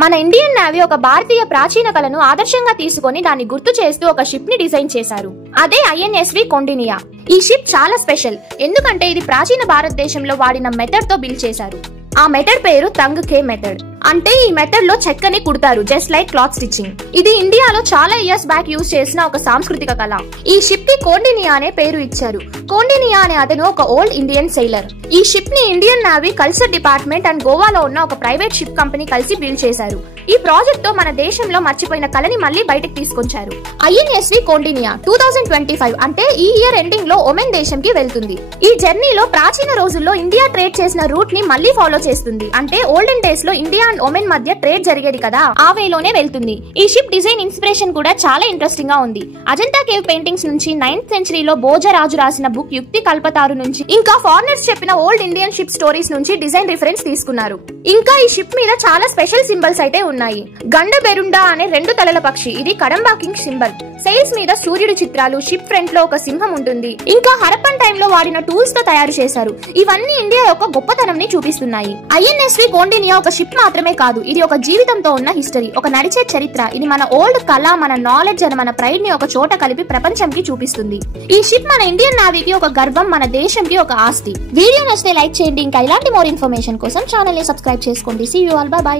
మన Indian navy ఒక భారతీయ ప్రాచీన కళను ఆదర్శంగా తీసుకొని దాన్ని గుర్తు చేస్తూ ఒక షిప్ ని డిజైన్ చేశారు. అదే ఐఎన్ఎస్వి కౌండిన్య. ఈ షిప్ చాలా స్పెషల్ ఎందుకంటే ఇది ప్రాచీన భారతదేశంలో వాడిన మెథడ్ తో బిల్డ్ చేశారు. ఆ మెథడ్ పేరు తంగ్ కే మెథడ్. అంటే ఈ మెథడ్ లో చెక్కని కుడతారు, జస్ట్ లైక్ క్లాత్ స్టిచ్చింగ్. ఇది ఇండియాలో చాలా ఇయర్స్ బ్యాక్ యూజ్ చేసిన ఒక సాంస్కృతిక కళ. ఈ షిప్ కి కౌండిన్య అనే పేరు ఇచ్చారు. కౌండిన్య అనే అతను ఒక ఓల్డ్ ఇండియన్ సెయిలర్. ఈ షిప్ ని Indian navy culture department and గోవాలో ఉన్న ఒక ప్రైవేట్ షిప్ కంపెనీ కలిసి బిల్డ్ చేశారు. ఈ ప్రాజెక్ట్ తో మన దేశంలో మర్చిపోయిన కళని మళ్ళీ బయటకు తీసుకొచ్చారు. ఐఎన్ఎస్వి కౌండిన్య 2025 అంటే ఈ ఇయర్ ఎండింగ్ లో ఒమెన్ దేశంకి వెళ్తుంది. ఈ జర్నీలో ప్రాచీన రోజుల్లో ఇండియా ట్రేడ్ చేసిన రూట్ ని మళ్ళీ ఫాలో చేస్తుంది. అంటే ఓల్డెన్ డేస్ లో ఇండియా అండ్ ఒమెన్ మధ్య ట్రేడ్ జరిగేది కదా, ఆ వేలోనే వెళ్తుంది. ఈ షిప్ డిజైన్ ఇన్స్పిరేషన్ కూడా చాలా ఇంట్రెస్టింగ్ గా ఉంది. అజంతా కేవ్ పెయింటింగ్స్ నుంచి 9th సెంచరీలో భోజరాజు రాసిన బుక్ యుక్తి కల్పతారు నుంచి ఇంకా ఫారినర్స్ చెప్పిన ఓల్డ్ ఇండియన్ షిప్ స్టోరీస్ నుంచి డిజైన్ రిఫరెన్స్ తీసుకున్నారు. ఇంకా ఈ షిప్ మీద చాలా స్పెషల్ సింబల్స్ అయితే ఉన్నాయి. గండ బెరుండా అనే 2 తలల పక్షి, ఇది కడంబా కింగ్ సింబల్. సెయిల్స్ మీద సూర్యుడి చిత్రాలు, షిప్ ఫ్రంట్ లో ఒక సింహం ఉంటుంది. ఇంకా హరప్పన్ టైంలో వాడిన టూల్స్ తో తయారు చేశారు. ఇవన్నీ ఇండియా యొక్క గొప్పతనం ని చూపిస్తున్నాయి. ఐఎన్ఎస్వి కౌండిన్య ఒక షిప్ మాత్రమే కాదు, ఇది ఒక జీవితంతో ఉన్న హిస్టరీ, ఒక నడిచే చరిత్ర. ఇది మన ఓల్డ్ కళ, మన నాలెడ్జ్ అండ్ మన ప్రైడ్ ని ఒక చోట కలిపి ప్రపంచంకి చూపిస్తుంది. ఈ షిప్ మన ఇండియన్ నేవీకి ఒక గర్వం, మన దేశంకి ఒక ఆస్తి. వీడియో నచ్చితే లైక్ చేయండి. ఇంకా ఇలాంటి మోర్ ఇన్ఫర్మేషన్ కోసం ఛానల్ ని సబ్స్క్రైబ్ చేసుకోండి. See you all, bye by.